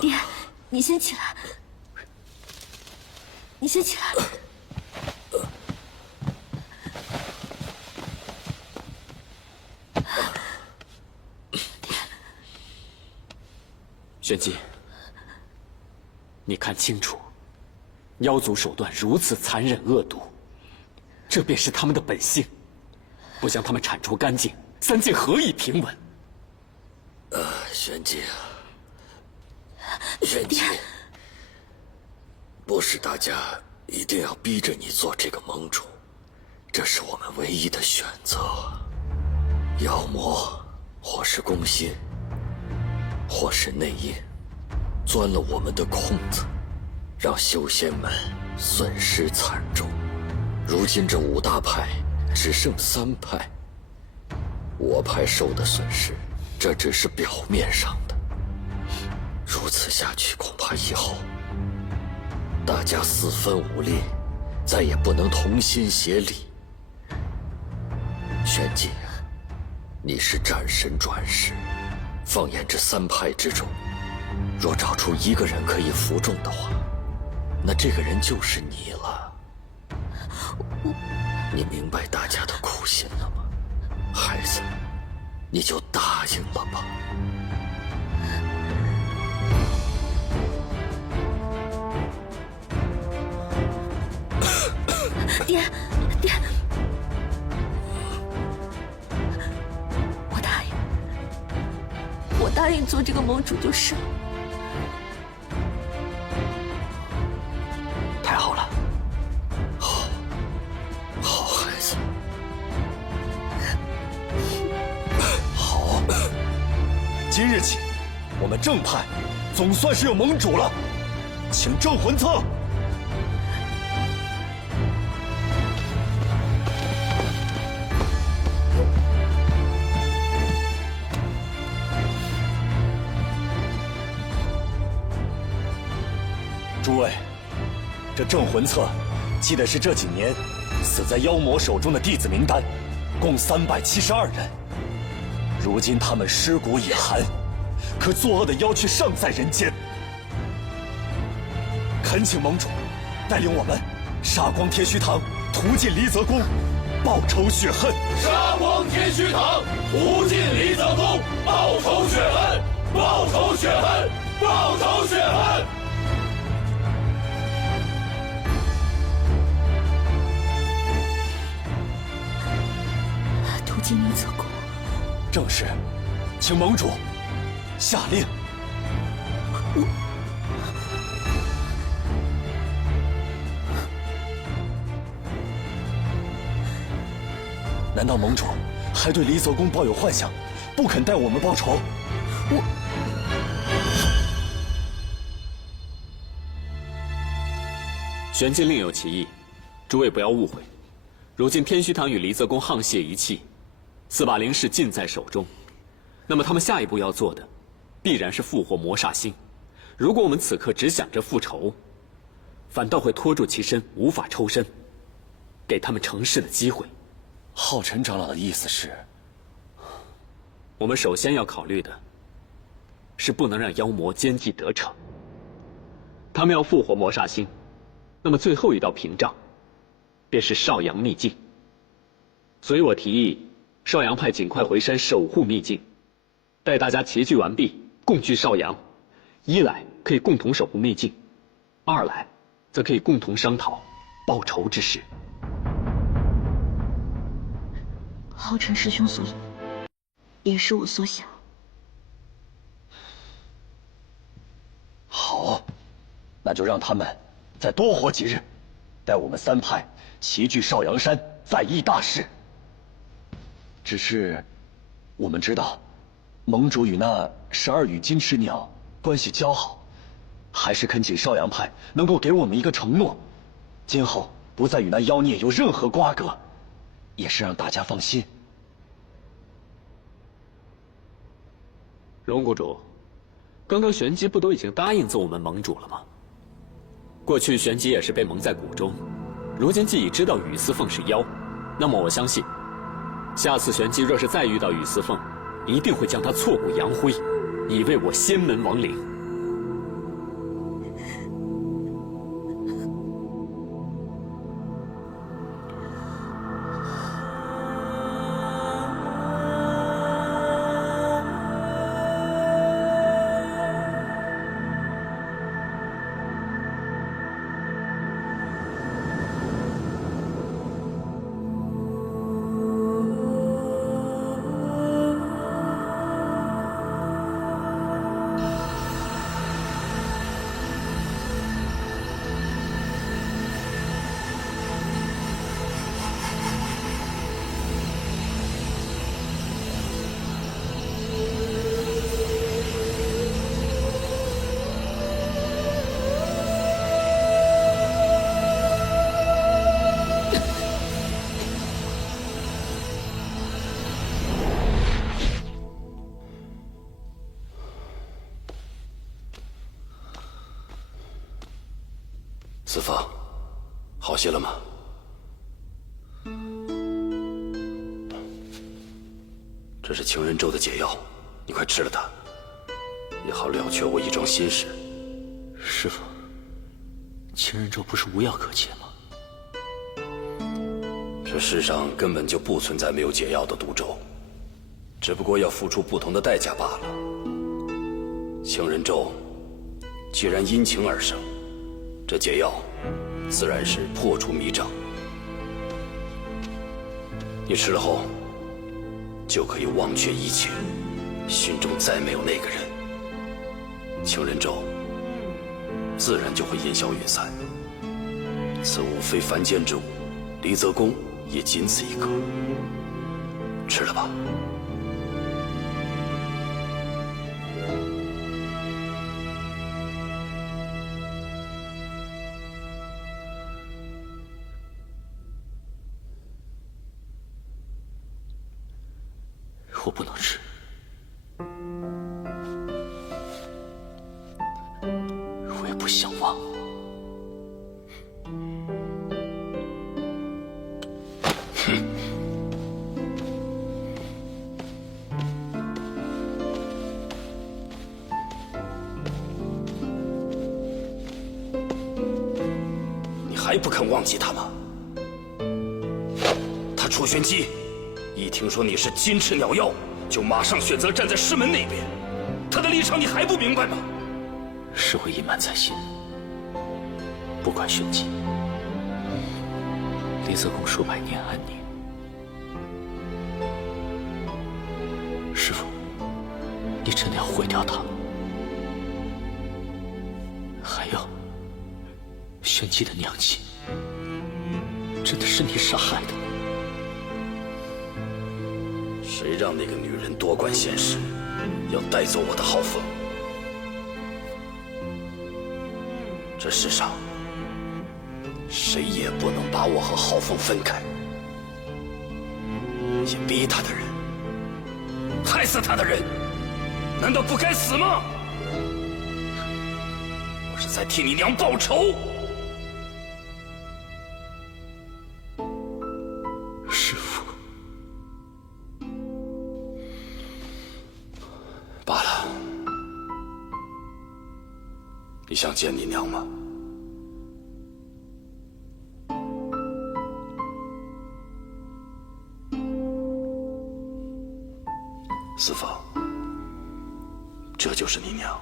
爹，你先起来，你先起来。玄机，你看清楚，妖族手段如此残忍恶毒，这便是他们的本性。不将他们铲除干净，三界何以平稳？玄机啊，玄机，不是大家一定要逼着你做这个盟主，这是我们唯一的选择。妖魔或是攻心，或是内应，钻了我们的空子，让修仙们损失惨重。如今这5大派只剩3派，我派受的损失，这只是表面上的。如此下去，恐怕以后大家四分五裂，再也不能同心协力。玄机，你是战神转世，放眼这3派之中，若找出一个人可以服众的话，那这个人就是你了。你明白大家的苦心了吗？孩子，你就答应了吧。爹，我答应做这个盟主就是了。太好了，好孩子，好。今日起，我们正派总算是有盟主了，请镇魂策。诸位，这镇魂册记的是这几年死在妖魔手中的弟子名单，共372人。如今他们尸骨已寒，可作恶的妖却尚在人间。恳请盟主带领我们杀光天虚堂，屠尽离泽宫，报仇雪恨。杀光天虚堂，屠尽离泽宫，报仇雪恨，报仇雪恨，报仇雪恨。屠尽离泽宫。正是，请盟主下令。难道盟主还对离泽宫抱有幻想，不肯带我们报仇？玄机另有其意，诸位不要误会。如今天虚堂与离泽宫沆瀣一气，4把灵矢尽在手中，那么他们下一步要做的，必然是复活魔煞星。如果我们此刻只想着复仇，反倒会拖住其身，无法抽身，给他们成事的机会。浩辰长老的意思是，我们首先要考虑的是不能让妖魔奸计得逞。他们要复活魔煞星，那么最后一道屏障便是少阳秘境。所以我提议少阳派尽快回山守护秘境，待大家齐聚完毕，共聚少阳。一来可以共同守护秘境，二来则可以共同商讨报仇之事。浩辰师兄所也是我所想。好，那就让他们再多活几日，待我们3派齐聚少阳山，再议大事。只是我们知道，盟主与那12羽金翅鸟关系交好，还是恳请少阳派能够给我们一个承诺，今后不再与那妖孽有任何瓜葛，也是让大家放心。荣谷主，刚刚玄机不都已经答应做我们盟主了吗？过去玄机也是被蒙在鼓中，如今既已知道雨丝凤是妖，那么我相信，下次玄机若是再遇到雨丝凤，一定会将她挫骨扬灰，以慰我仙门亡灵。四方，好些了吗？这是情人咒的解药，你快吃了它，也好了却我一桩心事。师傅，情人咒不是无药可解吗？这世上根本就不存在没有解药的毒咒，只不过要付出不同的代价罢了。情人咒既然因情而生，这解药自然是破除迷障。你吃了后，就可以忘却一切，心中再没有那个人，情人咒自然就会烟消云散。此物非凡间之物，离则功也仅此一个。吃了吧。我不能吃，我也不想忘。你还不肯忘记他吗？他楚玄机一听说你是金翅鸟妖，就马上选择站在师门那边。他的立场你还不明白吗？是我隐瞒在心，不管玄机，离则宫数百年安宁。师傅，你真的要毁掉他？还有，玄机的娘亲，真的是你杀害的？谁让那个女人多管闲事，要带走我的浩峰？这世上，谁也不能把我和浩峰分开。也逼他的人，害死他的人，难道不该死吗？我是在替你娘报仇。师傅，罢了。你想见你娘吗？四方，这就是你娘。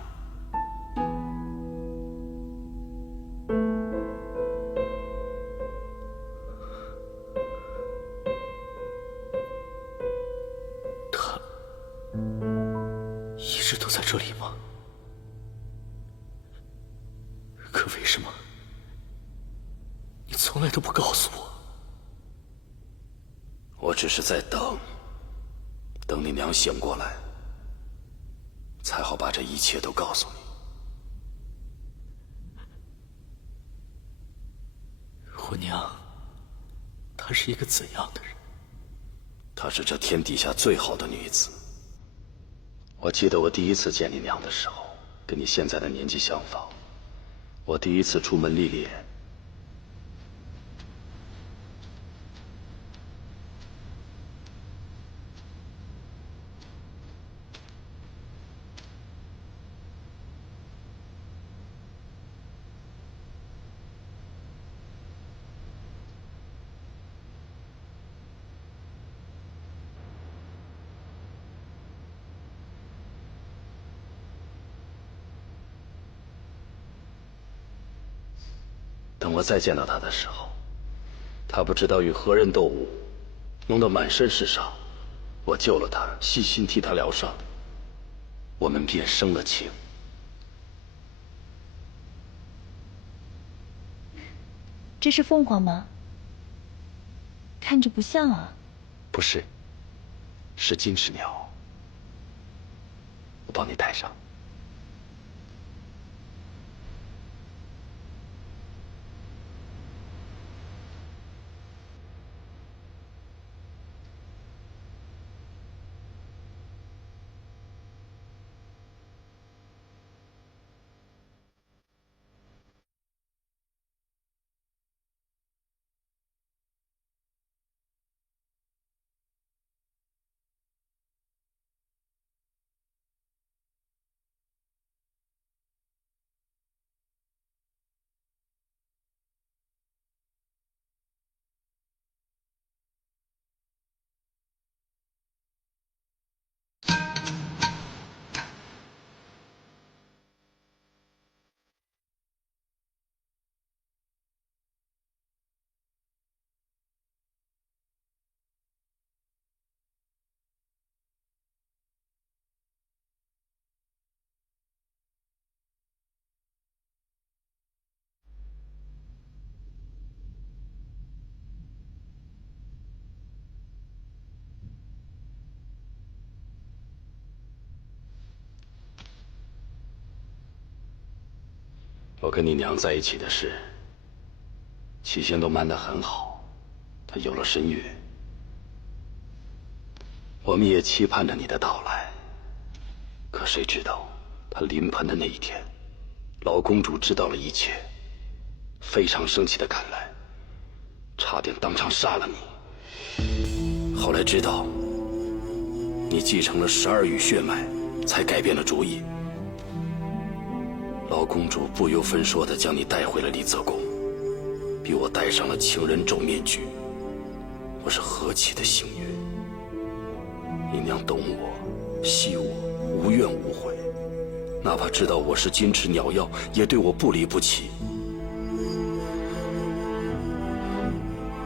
他一直都在这里吗？可为什么你从来都不告诉我？我只是在等，等你娘醒过来，才好把这一切都告诉你。我娘，她是一个怎样的人？她是这天底下最好的女子。我记得我第一次见你娘的时候，跟你现在的年纪相仿。我第一次出门历练，等我再见到她的时候，她不知道与何人斗武，弄得满身是伤。我救了她，细心替她疗伤，我们便生了情。这是凤凰吗？看着不像啊。不是，是金翅鸟。我帮你带上。我跟你娘在一起的事，起先都瞒得很好，她有了身孕，我们也期盼着你的到来。可谁知道，她临盆的那一天，老公主知道了一切，非常生气地赶来，差点当场杀了你。后来知道，你继承了12羽血脉，才改变了主意。老公主不由分说地将你带回了李泽宫，逼我戴上了情人咒面具。我是何其的幸运！你娘懂我，惜我，无怨无悔，哪怕知道我是金翅鸟药，也对我不离不弃。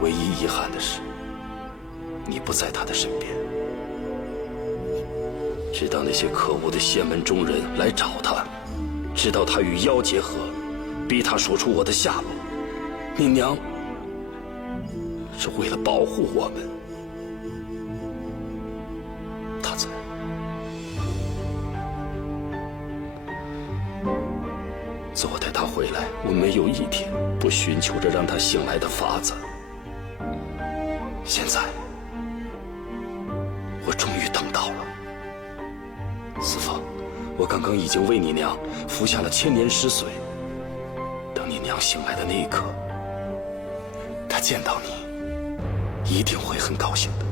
唯一遗憾的是，你不在她的身边。直到那些可恶的仙门中人来找她，直到她与妖结合，逼她说出我的下落，你娘是为了保护我们，她才……自我带她回来，我没有一天不寻求着让她醒来的法子。现在，我终于等到了。四凤，我刚刚已经为你娘服下了千年尸髓。等你娘醒来的那一刻，她见到你，一定会很高兴的。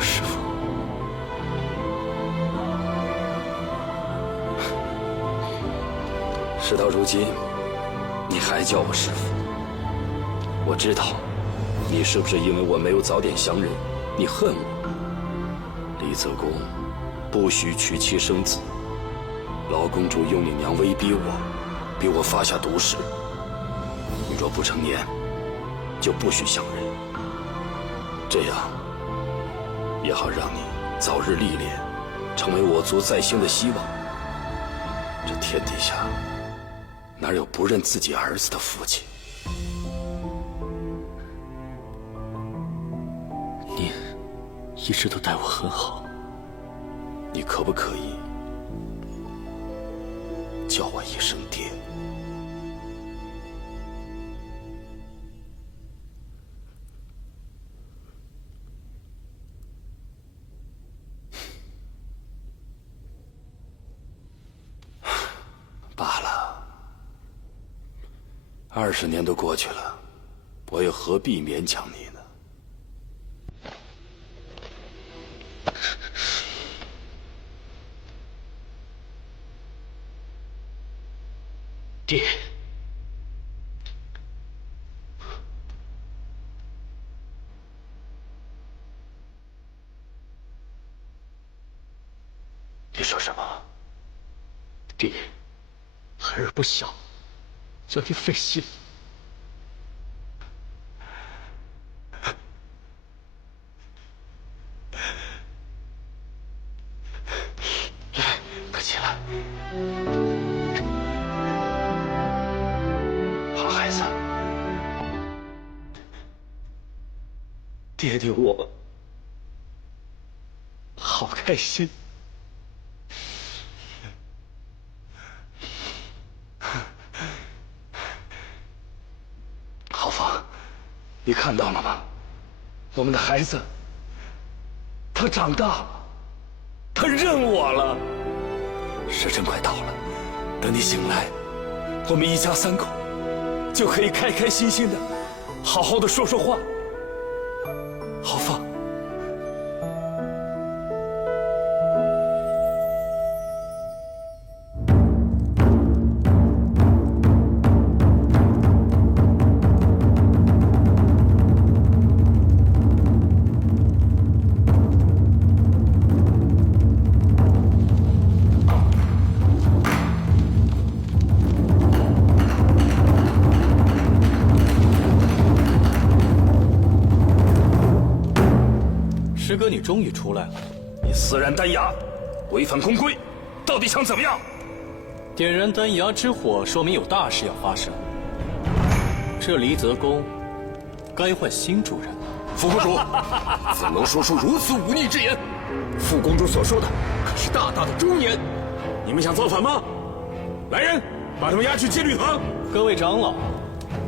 师父，事到如今，你还叫我师父。我知道，你是不是因为我没有早点降人，你恨我？李泽公不许娶妻生子，老公主用你娘威逼我，逼我发下毒誓。你若不成年，就不许降人。这样，也好让你早日历练，成为我族再兴的希望。这天底下，哪有不认自己儿子的父亲？你一直都待我很好，你可不可以叫我一声爹？罢了，20年都过去了，我又何必勉强你呢？爹，你说什么？爹，孩儿不小，叫你费心。来，快起来。好孩子，爹爹我好开心。浩峰，你看到了吗？我们的孩子，他长大了，他认我了。时辰快到了，等你醒来，我们一家3口就可以开开心心的，好好的说说话。浩峰，师哥，你终于出来了！你死然丹崖，违反宫规，到底想怎么样？点燃丹崖之火，说明有大事要发生。这离泽宫该换新主人了。副公主怎能说出如此忤逆之言？副公主所说的可是大大的忠言。你们想造反吗？来人，把他们押去戒律堂。各位长老，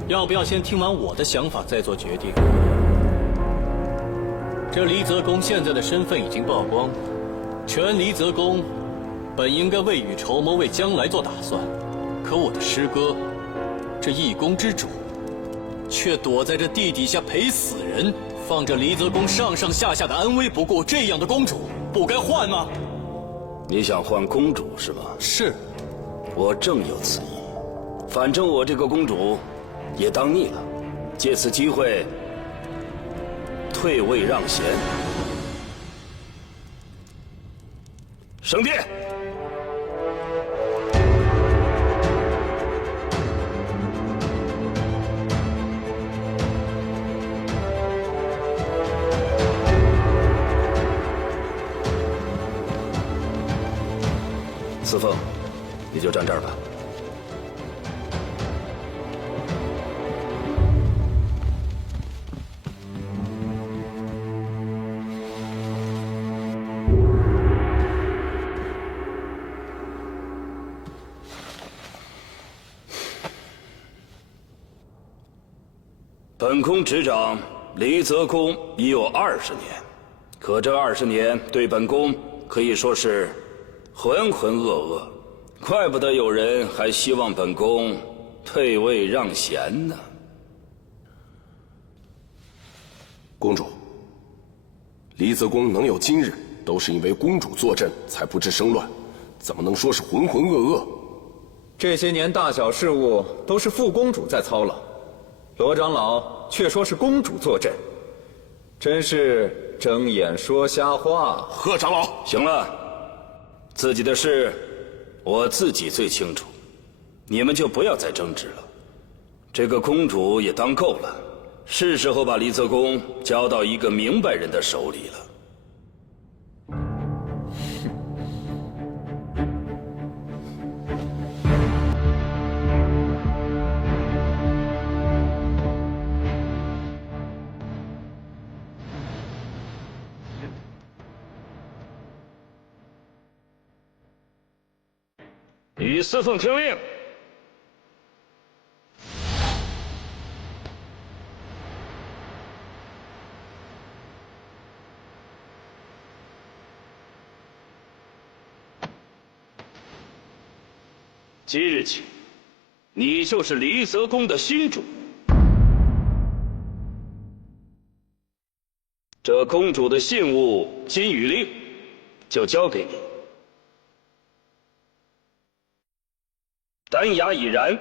要不要先听完我的想法再做决定？这离泽公现在的身份已经曝光，全离泽公本应该未雨绸缪，为将来做打算。可我的师哥，这一宫之主，却躲在这地底下陪死人，放着离泽公上上下下的安危不顾，这样的公主不该换吗？你想换公主是吗？是。我正有此意。反正我这个公主也当腻了，借此机会退位让贤。升殿。司凤，你就站这儿吧。本宫执掌离泽宫已有20年，可这20年对本宫可以说是浑浑噩噩，怪不得有人还希望本宫退位让贤呢。公主，离泽宫能有今日，都是因为公主坐镇，才不致生乱，怎么能说是浑浑噩噩？这些年大小事务都是副公主在操劳，罗长老却说是公主坐镇，真是睁眼说瞎话。贺长老，行了，自己的事我自己最清楚，你们就不要再争执了。这个公主也当够了，是时候把离泽宫交到一个明白人的手里了。与司凤听令。即日起，你就是离泽宫的新主。这公主的信物金羽令，就交给你。丹崖已燃，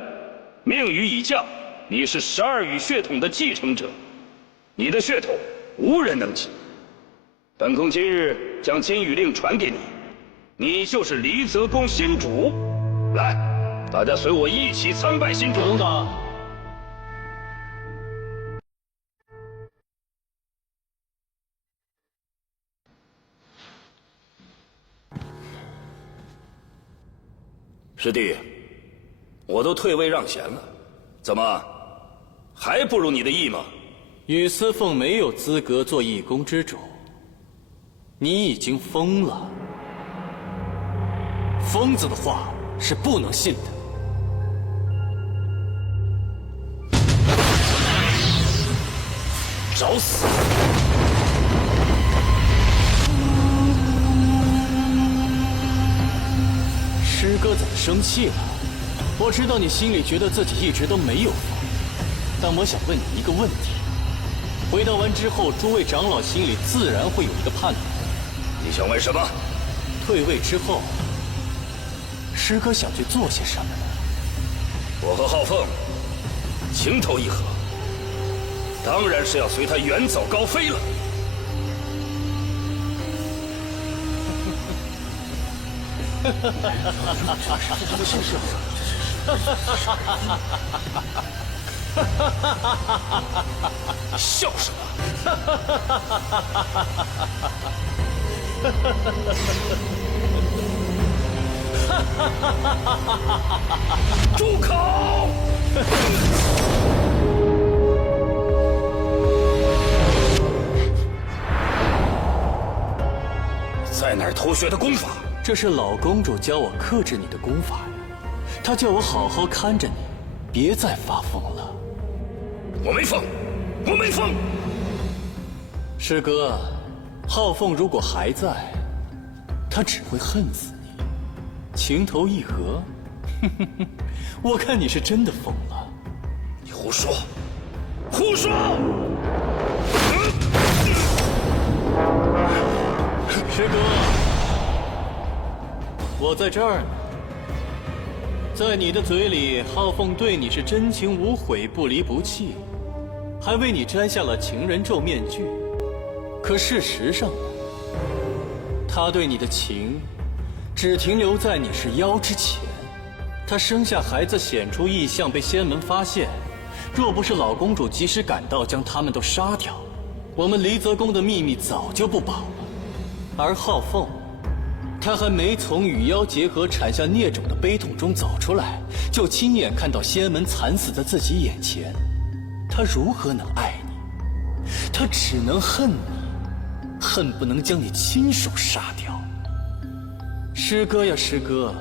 命羽已降，你是12羽血统的继承者，你的血统无人能及。本宫今日将金羽令传给你，你就是离泽宫新主。来，大家随我一起参拜新主。等等，师弟。我都退位让贤了，怎么还不如你的意吗？雨司凤没有资格做一宫之主，你已经疯了。疯子的话是不能信的。找死！师哥怎么生气了？我知道你心里觉得自己一直都没有疯，但我想问你一个问题：回答完之后，诸位长老心里自然会有一个判断。你想问什么？退位之后，师哥想去做些什么呢？我和浩凤情投意合，当然是要随他远走高飞了。笑什么？住口！后学的功法？这是老公主教我克制你的功法呀，她叫我好好看着你，别再发疯了。我没疯，我没疯。师哥，浩凤如果还在，他只会恨死你。情投意合，我看你是真的疯了。你胡说，胡说！师哥，我在这儿呢。在你的嘴里，浩凤对你是真情无悔、不离不弃，还为你摘下了情人咒面具。可事实上呢，他对你的情只停留在你是妖之前。他生下孩子显出异象，被仙门发现，若不是老公主及时赶到将他们都杀掉，我们离泽宫的秘密早就不保了。而浩凤，她还没从与妖结合产下孽种的悲痛中走出来，就亲眼看到仙门惨死在自己眼前，她如何能爱你？她只能恨你，恨不能将你亲手杀掉。师哥呀师哥，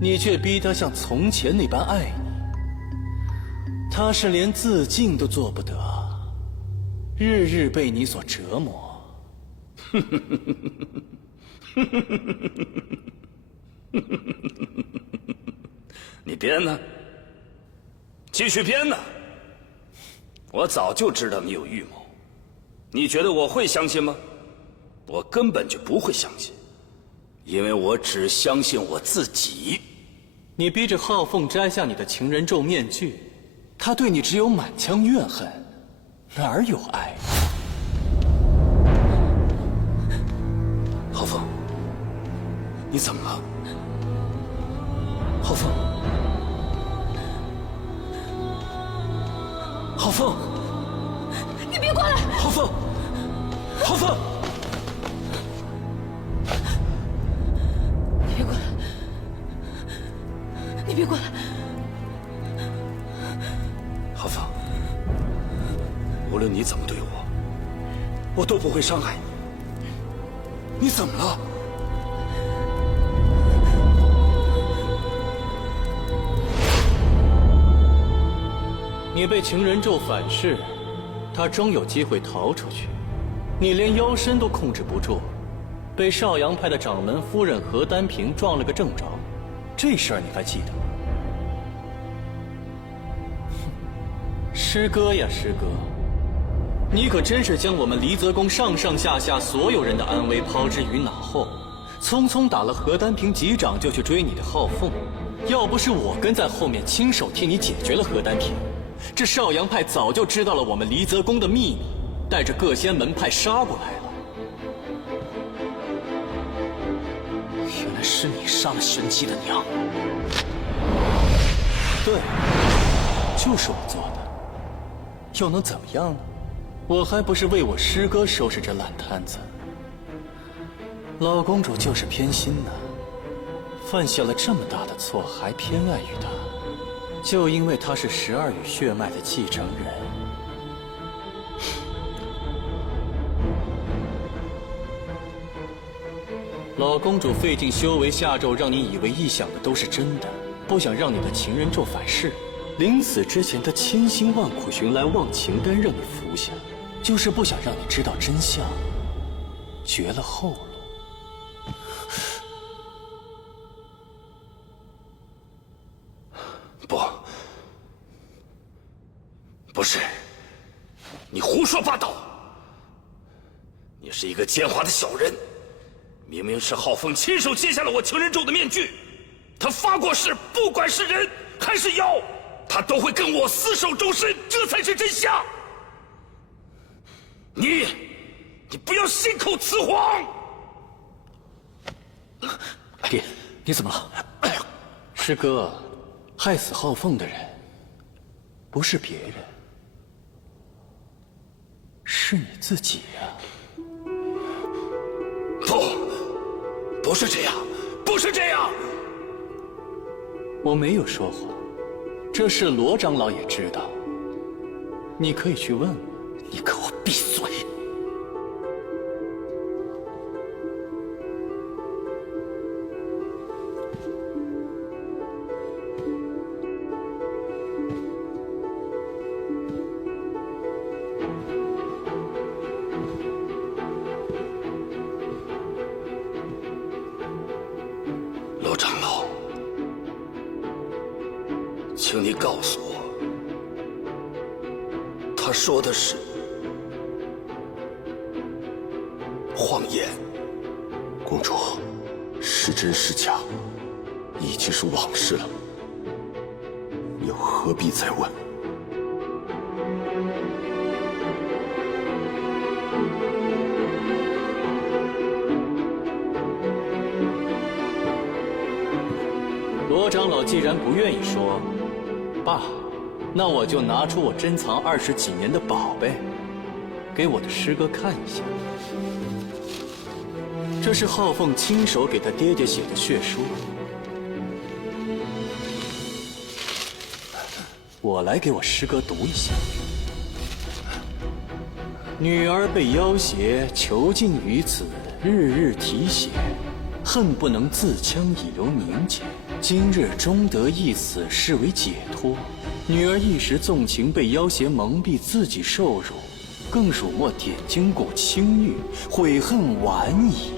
你却逼她像从前那般爱你，她是连自尽都做不得，日日被你所折磨。你编呢？继续编呢？我早就知道你有预谋，你觉得我会相信吗？我根本就不会相信，因为我只相信我自己。你逼着浩凤摘下你的情人咒面具，他对你只有满腔怨恨，哪儿有爱？浩凤，你怎么了？浩凤，浩凤，你别过来！浩凤，浩凤，你别过来！你别过来！浩凤，无论你怎么对我，我都不会伤害你。你怎么了？你被情人咒反噬，他终有机会逃出去。你连妖身都控制不住，被少阳派的掌门夫人何丹平撞了个正着，这事儿你还记得吗？师哥呀师哥，你可真是将我们离泽宫上上下下所有人的安危抛之于脑后，匆匆打了何丹平几掌就去追你的浩凤。要不是我跟在后面亲手替你解决了何丹平，这少阳派早就知道了我们离泽宫的秘密，带着各仙门派杀过来了。原来是你杀了玄机的娘。对，就是我做的，又能怎么样呢？我还不是为我师哥收拾这烂摊子。老公主就是偏心呢，犯下了这么大的错还偏爱于他，就因为他是12羽血脉的继承人。老公主费尽修为下咒，让你以为臆想的都是真的，不想让你的情人咒反噬。临死之前，她千辛万苦寻来忘情丹让你服下，就是不想让你知道真相，绝了后路。不是，你胡说八道！你是一个奸猾的小人！明明是浩凤亲手揭下了我情人咒的面具，他发过誓，不管是人还是妖，他都会跟我厮守终身，这才是真相！你不要信口雌黄！爹，你怎么了？师哥，害死浩凤的人不是别人，是你自己呀！不是这样，不是这样！我没有说谎，这事罗长老也知道，你可以去问问。你给我闭嘴！告诉我，他说的是谎言。公主，是真是假，已经是往事了，又何必再问？罗长老既然不愿意说，罢，那我就拿出我珍藏20几年的宝贝，给我的师哥看一下。这是浩凤亲手给他爹爹写的血书，我来给我师哥读一下。女儿被要挟，囚禁于此，日日啼血，恨不能自戕以留名节。今日终得一死，视为解脱。女儿一时纵情，被要挟蒙蔽，自己受辱，更辱没点睛谷清誉，悔恨晚矣。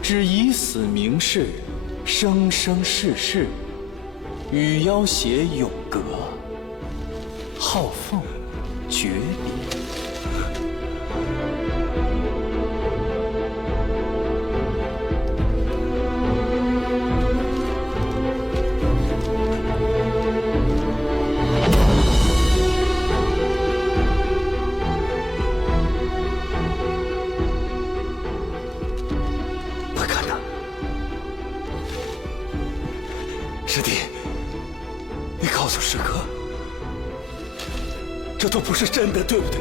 只以死明誓，生生世世与要挟永隔。浩凤，诀别。师弟，你告诉师哥，这都不是真的，对不对？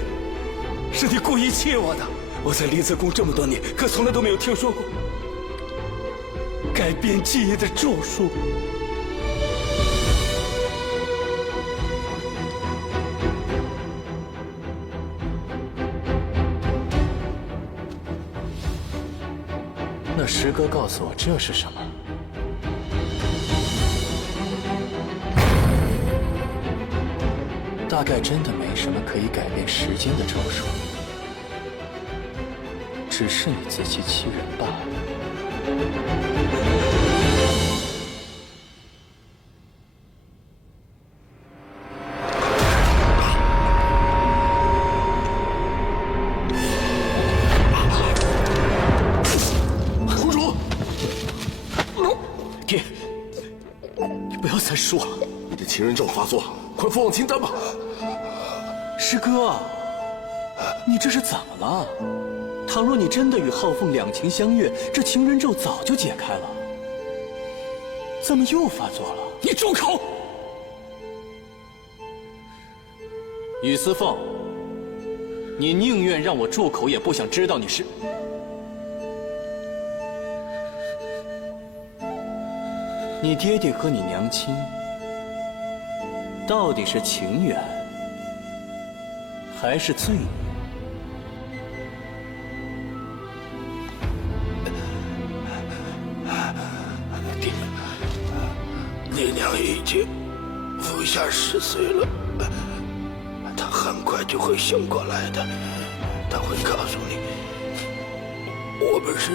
是你故意气我的。我在离泽宫这么多年，可从来都没有听说过改变记忆的咒术。那师哥告诉我这是什么？大概真的没什么可以改变时间的咒术，只是你自欺欺人罢了。公主，爹，你不要再说了。你的情人咒发作，快付往清单吧。师哥，你这是怎么了？倘若你真的与浩凤两情相悦，这情人咒早就解开了，怎么又发作了？你住口！雨思凤，你宁愿让我住口，也不想知道你是……你爹爹和你娘亲到底是情缘还是罪孽？你娘已经服下10岁了，她很快就会醒过来的。她会告诉你，我们是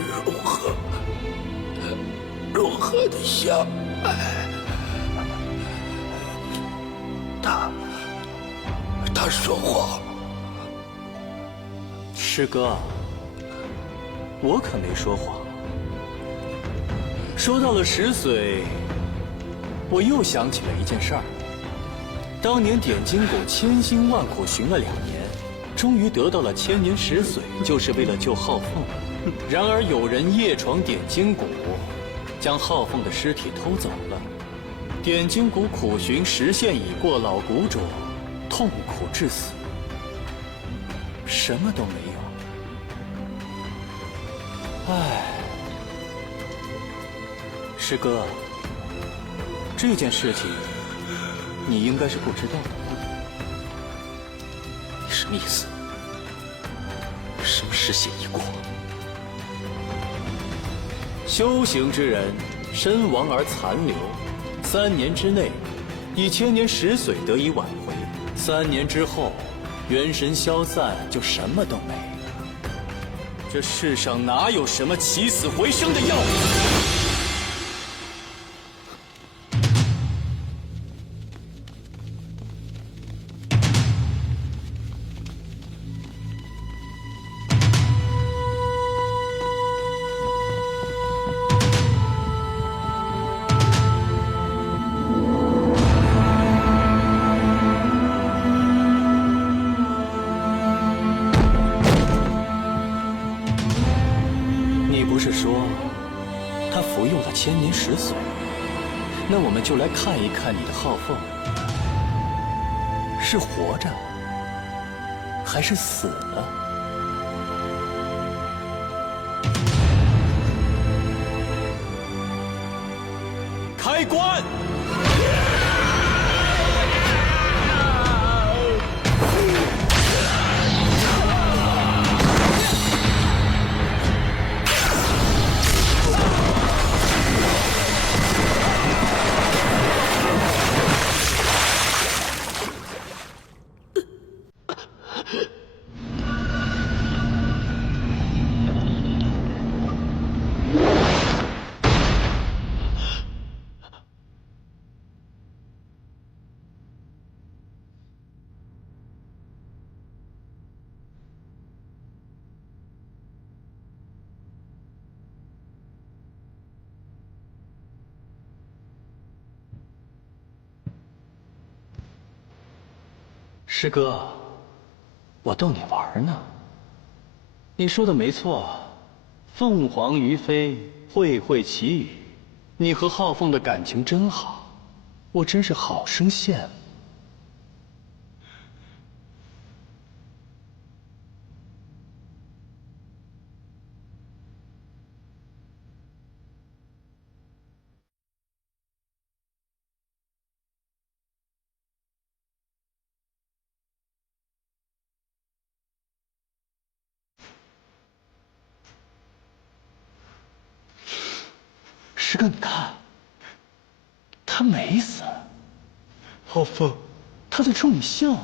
如何的相爱。她说谎。师哥，我可没说谎。说到了10岁，我又想起了一件事儿。当年点金谷千辛万苦寻了2年，终于得到了千年10髓，就是为了救浩凤。然而有人夜闯点金谷，将浩凤的尸体偷走了。点金谷苦寻时限已过，老谷主痛苦致死，什么都没有。唉，师哥，这件事情你应该是不知道的。你什么意思？什么时限已过？修行之人身亡而残留，3年之内，以千年10髓得以挽回；3年之后，元神消散，就什么都没了。这世上哪有什么起死回生的药？ 1000年10岁，那我们就来看一看你的浩凤是活着还是死了。开棺！师哥，我逗你玩呢。你说的没错，凤凰于飞，会会其语。你和浩凤的感情真好，我真是好生羡慕。师哥，你看，他没死。浩凤，他在冲你笑呢。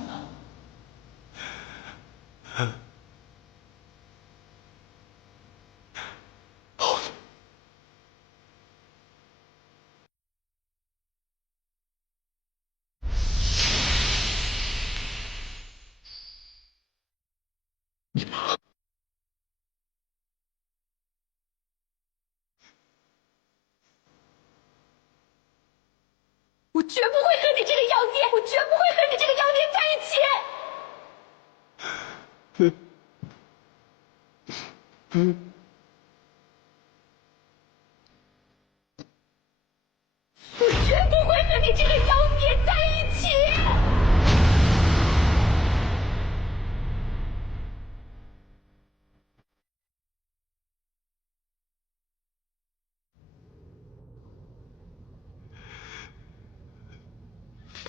好。你妈！我绝不会和你这个妖孽，我绝不会和你这个妖孽在一起。我绝不会和你这个妖孽在一起。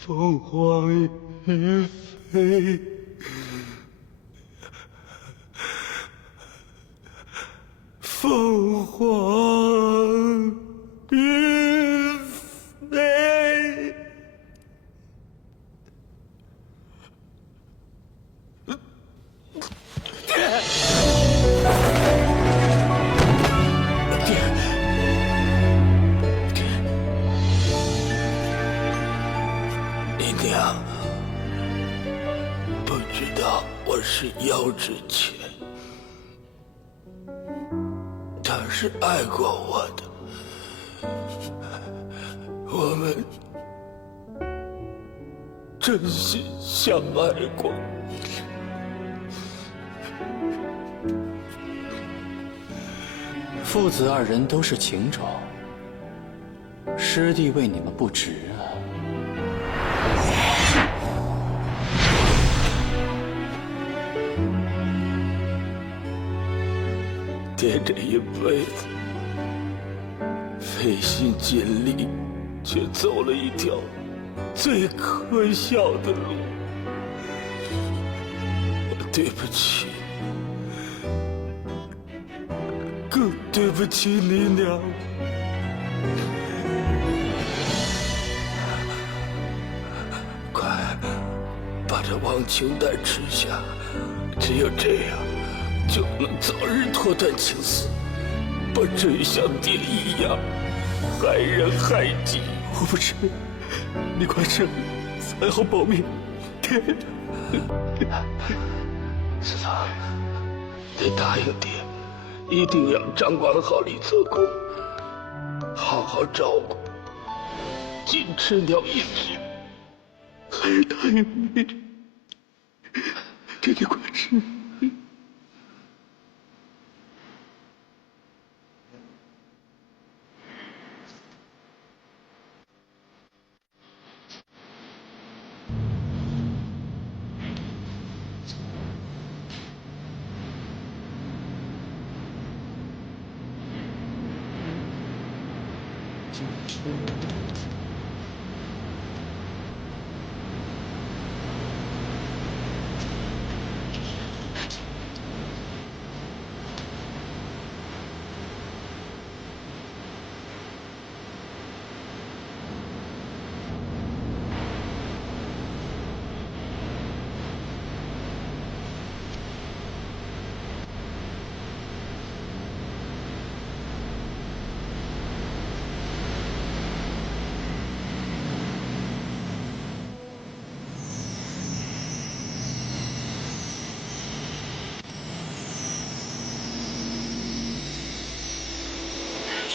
凤凰于飞，凤凰于飞。你娘不知道我是妖之前，她是爱过我的，我们真心相爱过。父子二人都是情种，师弟为你们不值啊。爹这一辈子费心尽力，却走了一条最可笑的路。我对不起，更对不起你娘。快把这忘情丹吃下，只有这样就能早日脱断情丝，不至于像爹一样害人害己。我不吃，你快吃，才好保命。爹，师堂，你答应爹，一定要掌管好李泽公，好好照顾，禁吃鸟一只。还是答应你，爹，你快吃。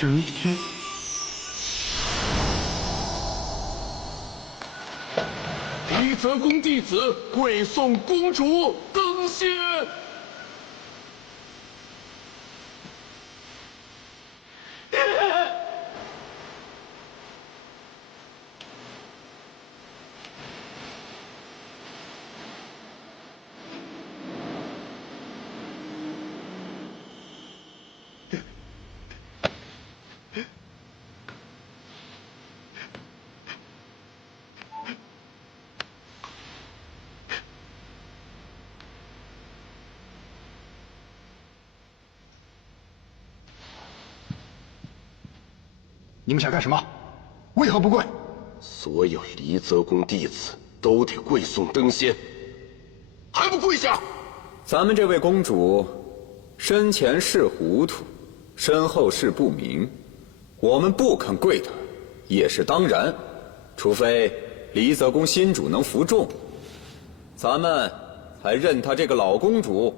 有一天，李泽公弟子跪送公主登仙。你们想干什么？为何不跪？所有离泽公弟子都得跪送登仙，还不跪下？咱们这位公主，身前是糊涂，身后是不明，我们不肯跪她，也是当然。除非离泽公新主能服众，咱们才认她这个老公主。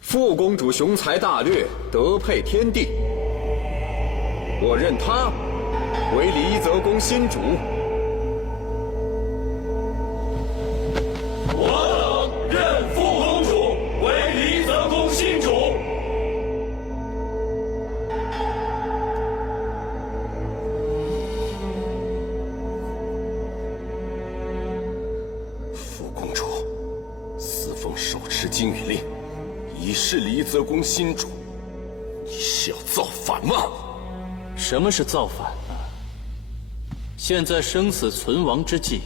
副公主雄才大略，德配天地。我认她为离泽公新主。我等认副公主为离泽公新主。副公主，司凤手持金羽令，以示离泽公新主，你是要造反吗？什么是造反呢？现在生死存亡之际，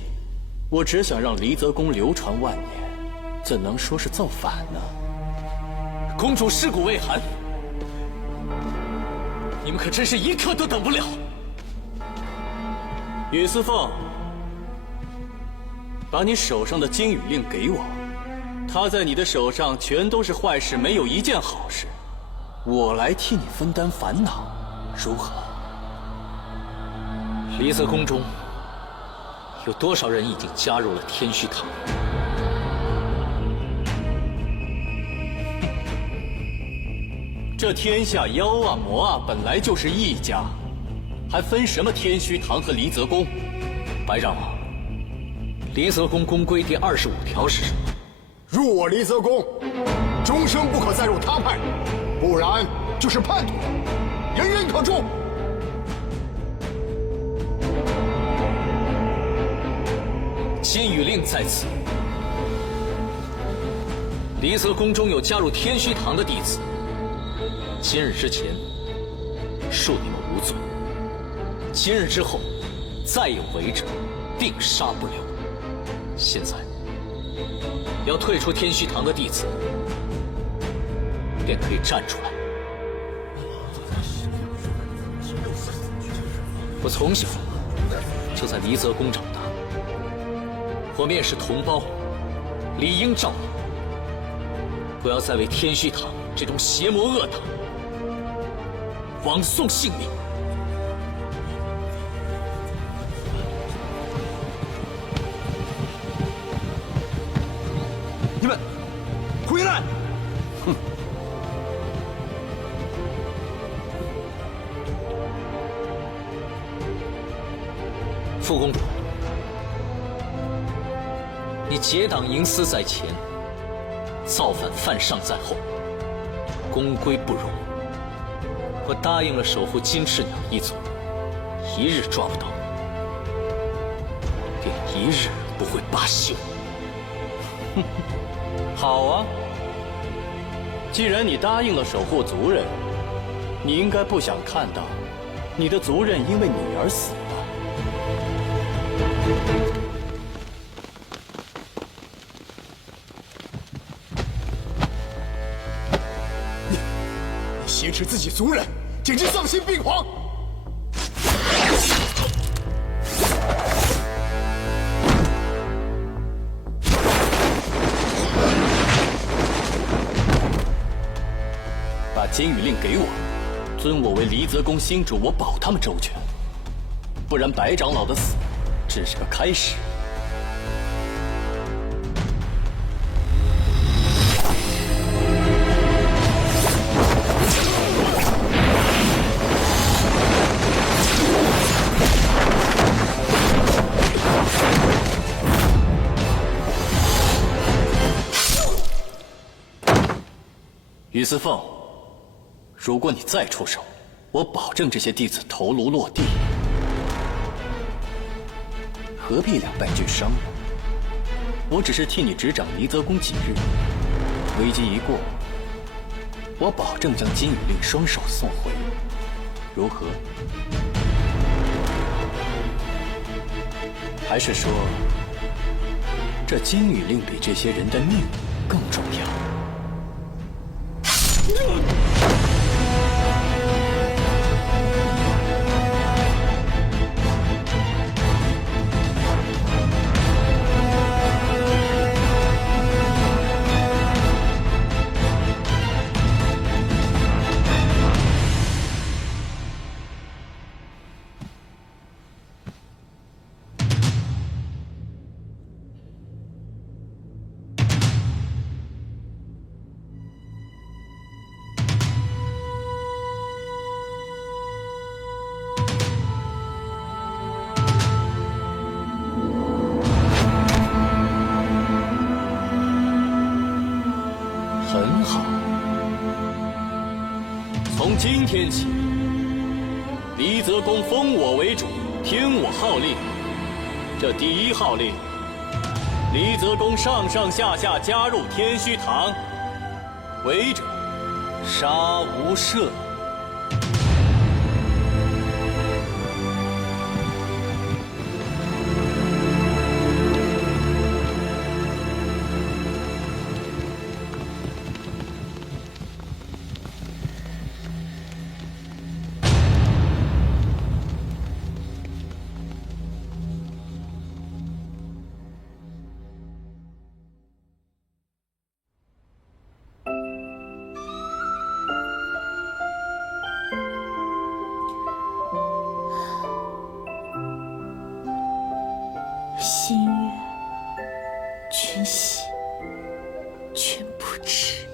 我只想让离泽公流传万年，怎能说是造反呢？公主尸骨未寒，你们可真是一刻都等不了。宇司凤，把你手上的金羽令给我，它在你的手上全都是坏事，没有一件好事，我来替你分担烦恼。如何？离泽宫中有多少人已经加入了天虚堂？这天下妖啊魔啊本来就是一家，还分什么天虚堂和离泽宫？白长老，离泽宫公规第25条是什么？入我离泽宫，终生不可再入他派，不然就是叛徒，人人可诛。金羽令在此。离泽宫中有加入天虚堂的弟子，今日之前恕你们无罪，今日之后再有违者，定杀不留。现在要退出天虚堂的弟子，便可以站出来。我从小就在离泽宫长大，我们也是同胞，理应照应。不要再为天虚堂这种邪魔恶党枉送性命。你们回来！哼！副公主，你结党营私在前，造反犯上在后，公规不容。我答应了守护金翅鸟一族，一日抓不到，便一日不会罢休。哼！好啊，既然你答应了守护族人，你应该不想看到你的族人因为你而死了。你挟持自己族人，简直丧心病狂！把监狱令给我，尊我为离泽宫新主，我保他们周全。不然白长老的死只是个开始。于思凤，如果你再出手，我保证这些弟子头颅落地。何必两败俱伤呢？我只是替你执掌离泽宫几日，危机一过，我保证将金羽令双手送回。如何？还是说，这金羽令比这些人的命更重要？很好，从今天起，离泽宫封我为主，听我号令。这第一号令，离泽宫上上下下加入天虚堂，违者杀无赦。心悦，群喜，群不知。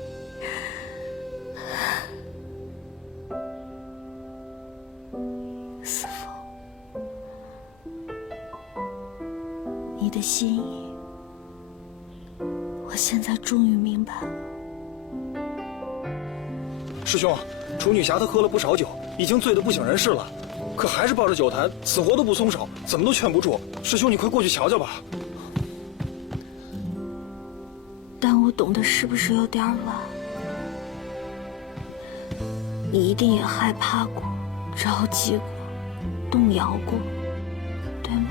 师父，你的心意，我现在终于明白了。师兄，楚女侠她喝了不少酒，已经醉得不省人事了，可还是抱着酒坛，死活都不松手，怎么都劝不住。师兄，你快过去瞧瞧吧。但我懂得是不是有点晚？你一定也害怕过、着急过、动摇过，对吗？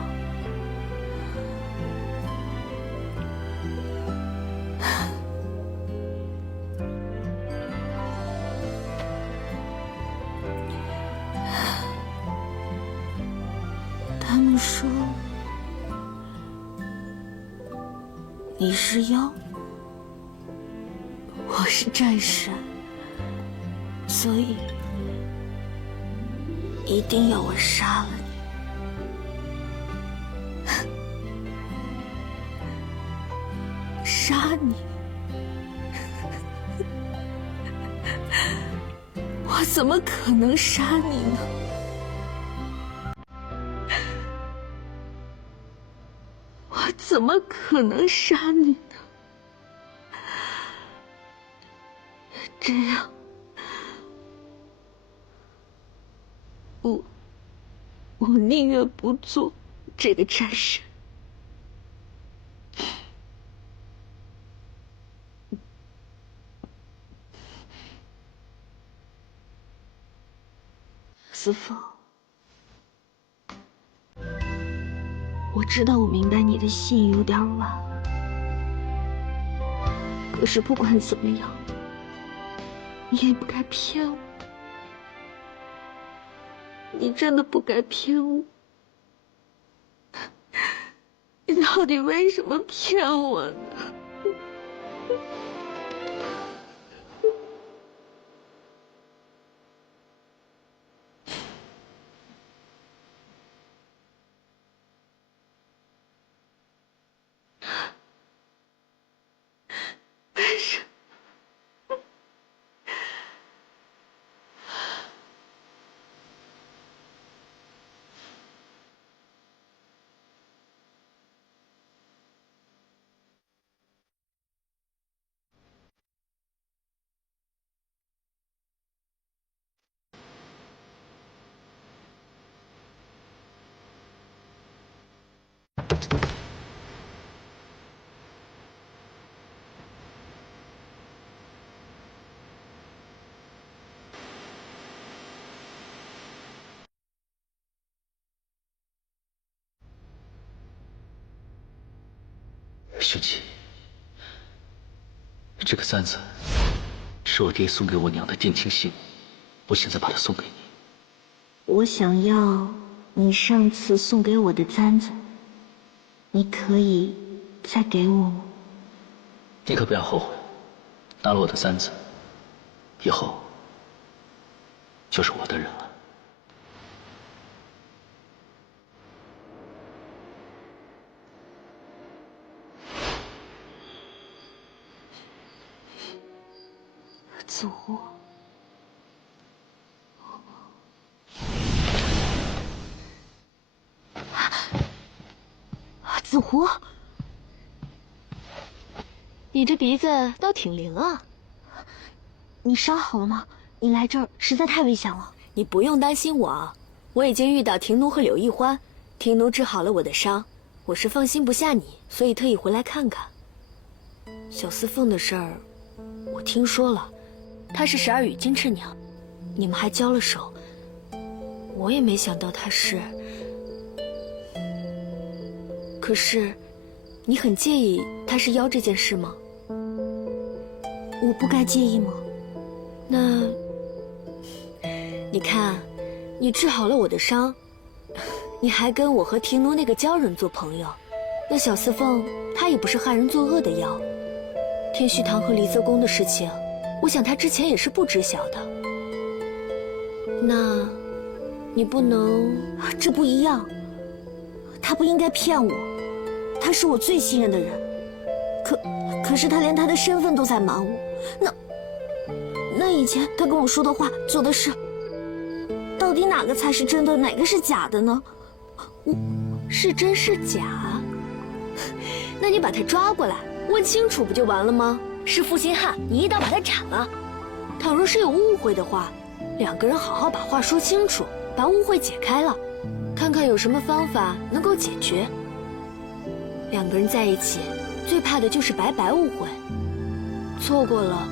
他们说你是妖，我是战神，所以一定要我杀了你，杀你！我怎么可能杀你呢？我怎么可能杀你呢？这样，我宁愿不做这个战神。师父，我知道我明白你的心有点晚，可是不管怎么样，你也不该骗我。你真的不该骗我。你到底为什么骗我呢？为什么？兄弟，这个簪子是我爹送给我娘的定情信，我现在把它送给你。我想要你上次送给我的簪子，你可以再给我吗？你可不要后悔，拿了我的簪子，以后就是我的人了。子湖，子湖，你这鼻子倒挺灵啊！你伤好了吗？你来这儿实在太危险了。你不用担心我，我已经遇到庭奴和柳奕欢，庭奴治好了我的伤，我是放心不下你，所以特意回来看看。小司凤的事儿，我听说了。她是12羽金翅鸟，你们还交了手，我也没想到她是。可是，你很介意她是妖这件事吗？我不该介意吗？那，你看，你治好了我的伤，你还跟我和庭奴那个鲛人做朋友，那小司凤她也不是害人作恶的妖。天虚堂和离泽宫的事情，我想他之前也是不知晓的。那，你不能……这不一样。他不应该骗我，他是我最信任的人。可是他连他的身份都在瞒我。那以前他跟我说的话、做的事，到底哪个才是真的，哪个是假的呢？是真是假？那你把他抓过来，问清楚不就完了吗？是负心汉，你一刀把他斩了。倘若是有误会的话，两个人好好把话说清楚，把误会解开了，看看有什么方法能够解决。两个人在一起，最怕的就是白白误会，错过了，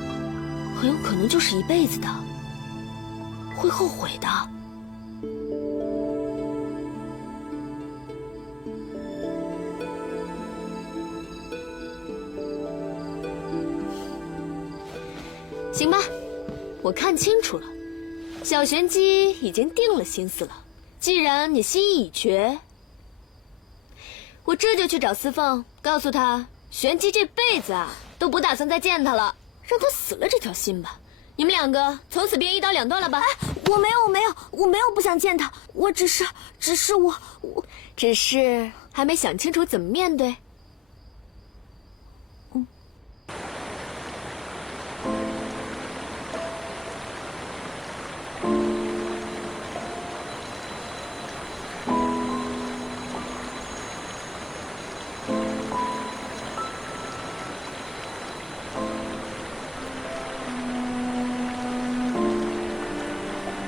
很有可能就是一辈子的，会后悔的。行吧，我看清楚了，小玄机已经定了心思了。既然你心意已决，我这就去找司凤，告诉她玄机这辈子啊都不打算再见他了，让他死了这条心吧。你们两个从此便一刀两断了吧？我没有不想见他，我只是还没想清楚怎么面对。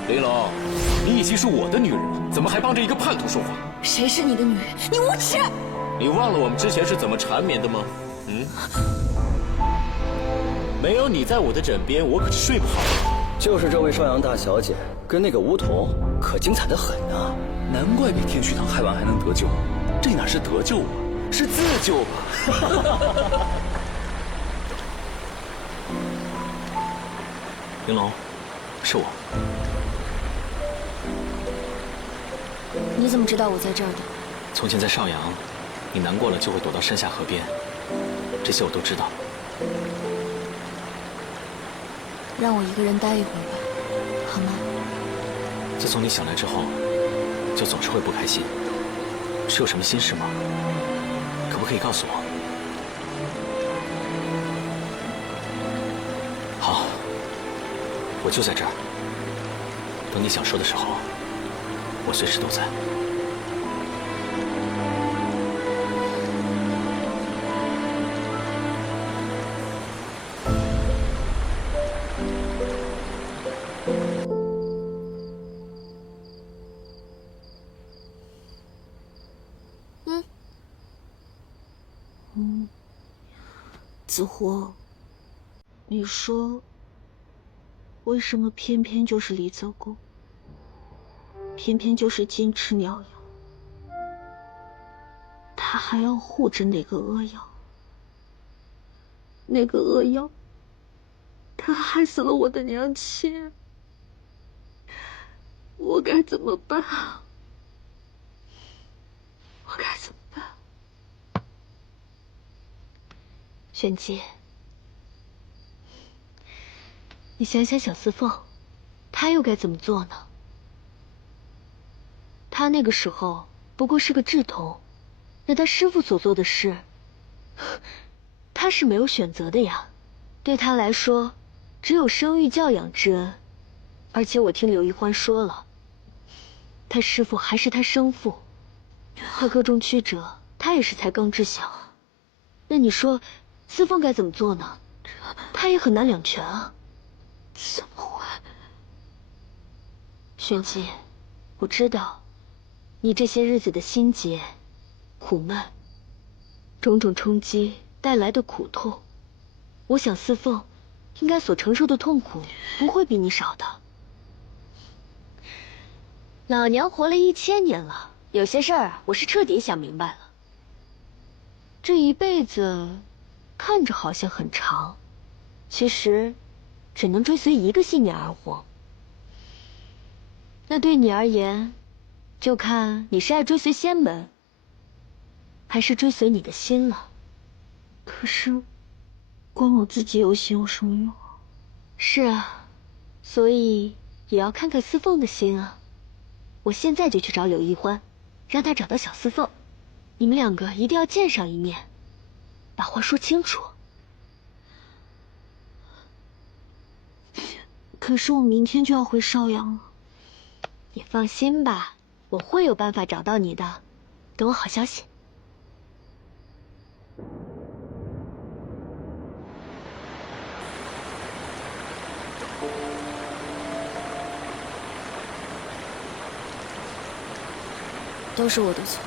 玲珑，你已经是我的女人了，怎么还帮着一个叛徒说话？谁是你的女人？你无耻！你忘了我们之前是怎么缠绵的吗？没有你在我的枕边，我可是睡不好。就是这位少阳大小姐跟那个梧桐可精彩的很啊！难怪被天虚堂害完还能得救，这哪是得救啊，是自救啊！玲珑，是我。你怎么知道我在这儿的？从前在邵阳，你难过了就会躲到山下河边，这些我都知道。让我一个人待一会儿吧，好吗？自从你醒来之后，就总是会不开心，是有什么心事吗？可不可以告诉我？好，我就在这儿，等你想说的时候，我随时都在。子火，你说，为什么偏偏就是李泽公，偏偏就是金翅鸟妖，他还要护着那个恶妖？那个恶妖，他害死了我的娘亲，我该怎么办？我该怎么办？玄机，你想想小四凤，她又该怎么做呢？她那个时候不过是个稚童，那她师父所做的事，她是没有选择的呀。对她来说，只有生育教养之恩。而且我听柳一欢说了，她师父还是她生父，她各中曲折，她也是才刚知晓。那你说？四凤该怎么做呢？他也很难两全啊。怎么会？玄机，我知道你这些日子的心结、苦闷、种种冲击带来的苦痛，我想四凤应该所承受的痛苦不会比你少的。老娘活了1000年了，有些事儿我是彻底想明白了。这一辈子看着好像很长，其实只能追随一个信念而活。那对你而言，就看你是爱追随仙门，还是追随你的心了。可是，光我自己有心有什么用？是啊，所以也要看看四凤的心啊。我现在就去找柳一欢，让他找到小四凤，你们2个一定要见上一面。把话说清楚。可是我明天就要回邵阳了。你放心吧，我会有办法找到你的。等我好消息。都是我的错。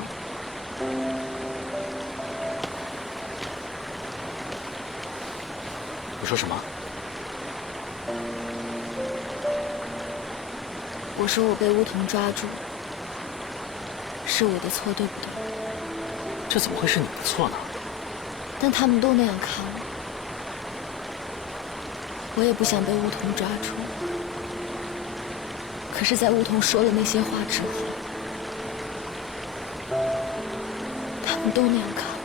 你说什么？我说我被巫童抓住，是我的错，对不对？这怎么会是你的错呢？但他们都那样看我，我也不想被巫童抓住。可是，在巫童说了那些话之后，他们都那样看我。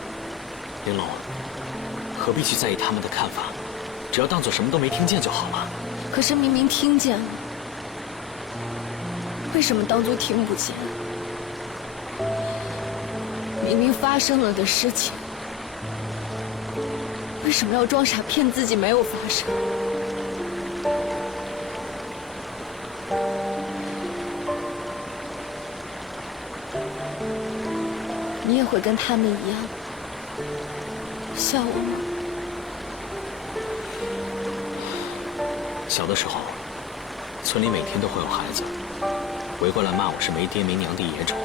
玲珑，何必去在意他们的看法？只要当做什么都没听见就好了。可是明明听见了，为什么当作听不见？明明发生了的事情，为什么要装傻骗自己没有发生？你也会跟他们一样笑我吗？小的时候，村里每天都会有孩子围过来骂我是没爹没娘的野种，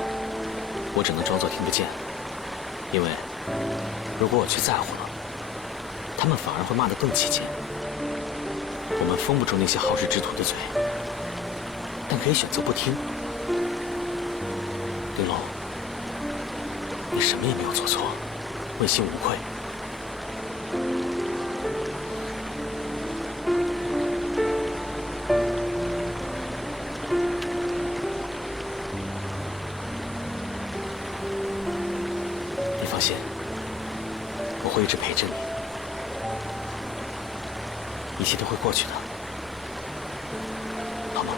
我只能装作听不见，因为如果我去在乎了，他们反而会骂得更起劲。我们封不住那些好事之徒的嘴，但可以选择不听。玲珑，你什么也没有做错，问心无愧。你放心，我会一直陪着你，一切都会过去的，好吗？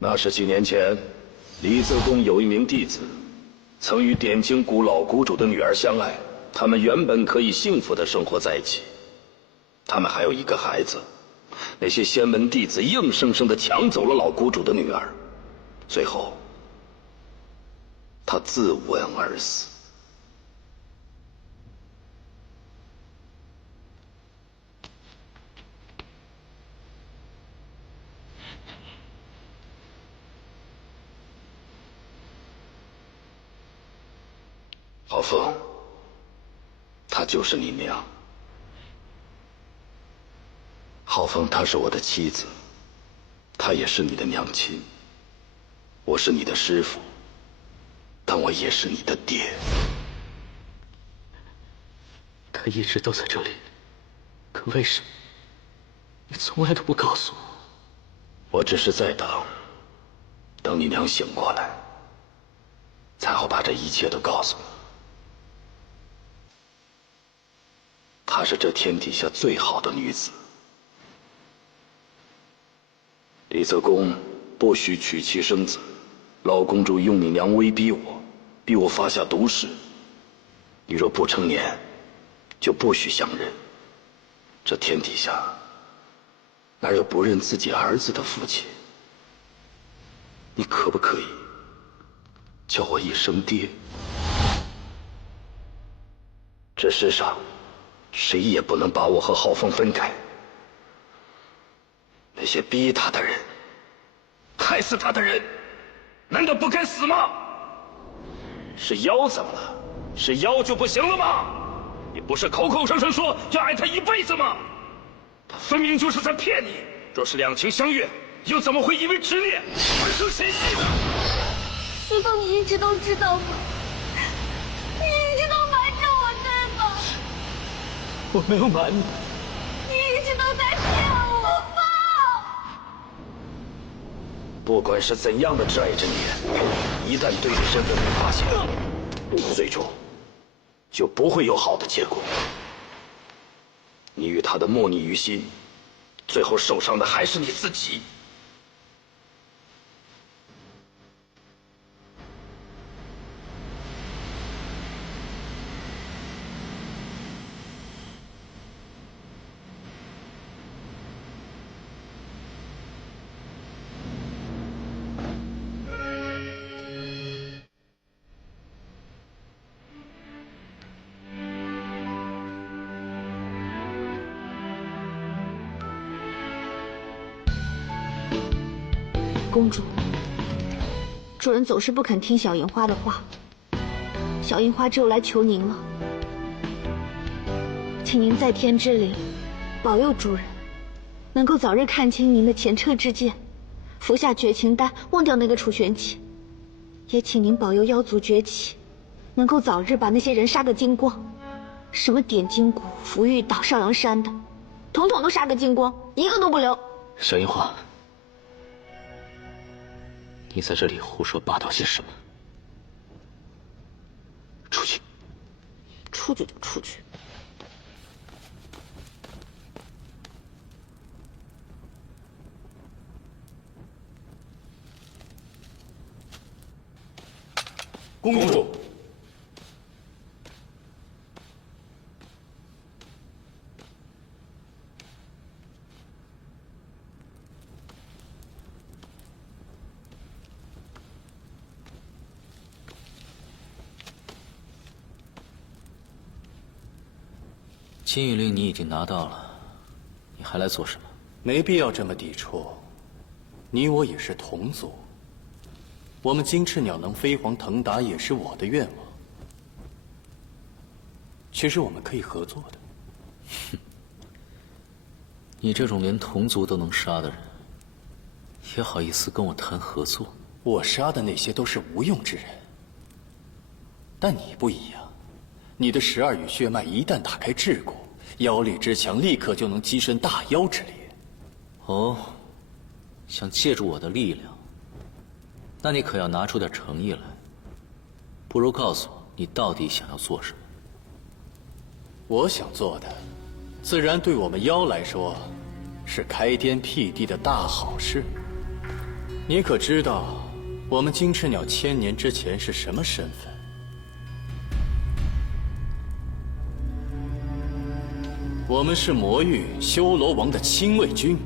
那是几年前，李泽公有一名弟子，曾与点睛谷老谷主的女儿相爱，他们原本可以幸福的生活在一起。他们还有一个孩子，那些仙门弟子硬生生的抢走了老谷主的女儿，最后，他自刎而死。郝凤，她就是你娘。郝凤，她是我的妻子，她也是你的娘亲。我是你的师傅，但我也是你的爹。他一直都在这里，可为什么你从来都不告诉我？我只是在等你娘醒过来，才好把这一切都告诉你。她是这天底下最好的女子。李泽公不许娶妻生子，老公主用你娘威逼我，逼我发下毒誓。你若不成年，就不许相认。这天底下哪有不认自己儿子的父亲？你可不可以叫我一声爹？这世上谁也不能把我和浩峰分开。那些逼他的人，害死他的人，难道不该死吗？是妖怎么了？是妖就不行了吗？你不是口口声声说要爱他一辈子吗？他分明就是在骗你。若是两情相悦，又怎么会因为执念而生嫌隙呢？师父，你一直都知道吗？你一直都瞒着我，对吗？我没有瞒你。你一直都在骗我吧？不管是怎样的挚爱之念，一旦对你身份被发现，最终就不会有好的结果。你与他的莫逆于心，最后受伤的还是你自己。公主，主人总是不肯听小银花的话，小银花只有来求您了，请您在天之灵保佑主人能够早日看清您的前车之鉴，服下绝情丹，忘掉那个楚玄启，也请您保佑妖族崛起，能够早日把那些人杀个精光，什么点金谷、福玉岛、少阳山的，统统都杀个精光，一个都不留。小银花，你在这里胡说八道些什么？出去！出去就出去。公主，金玉令你已经拿到了，你还来做什么？没必要这么抵触，你我也是同族。我们金翅鸟能飞黄腾达也是我的愿望。其实我们可以合作的。哼，你这种连同族都能杀的人，也好意思跟我谈合作？我杀的那些都是无用之人，但你不一样，你的12羽血脉一旦打开桎梏，妖力之强立刻就能跻身大妖之列。哦，想借助我的力量？那你可要拿出点诚意来，不如告诉我你到底想要做什么。我想做的，自然对我们妖来说，是开天辟地的大好事。你可知道，我们金翅鸟1000年之前是什么身份？我们是魔域修罗王的亲卫军。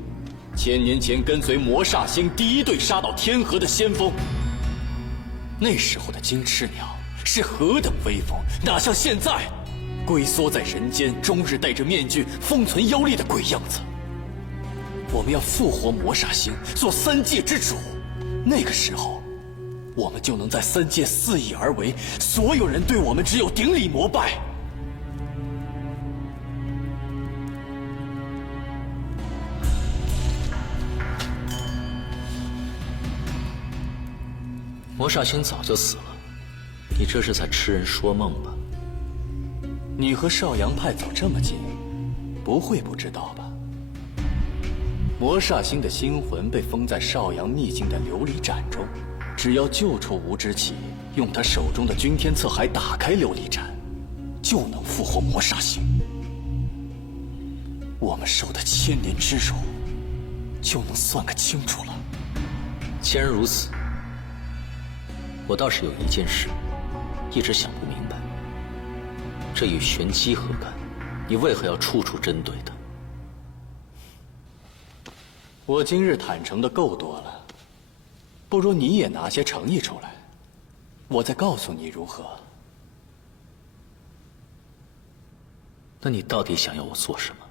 1000年前跟随魔煞星第一队杀到天河的先锋，那时候的金翅鸟是何等威风，哪像现在龟缩在人间，终日戴着面具封存妖力的鬼样子。我们要复活魔煞星，做3界之主，那个时候我们就能在3界肆意而为，所有人对我们只有顶礼膜拜。魔煞星早就死了，你这是在痴人说梦吧？你和少阳派走这么近，不会不知道吧？魔煞星的星魂被封在少阳秘境的琉璃盏中，只要救出吴之奇，用他手中的君天策海打开琉璃盏，就能复活魔煞星。我们受的1000年之辱，就能算个清楚了。既然如此，我倒是有一件事，一直想不明白，这与玄机何干？你为何要处处针对他？我今日坦诚的够多了，不如你也拿些诚意出来，我再告诉你如何。那你到底想要我做什么？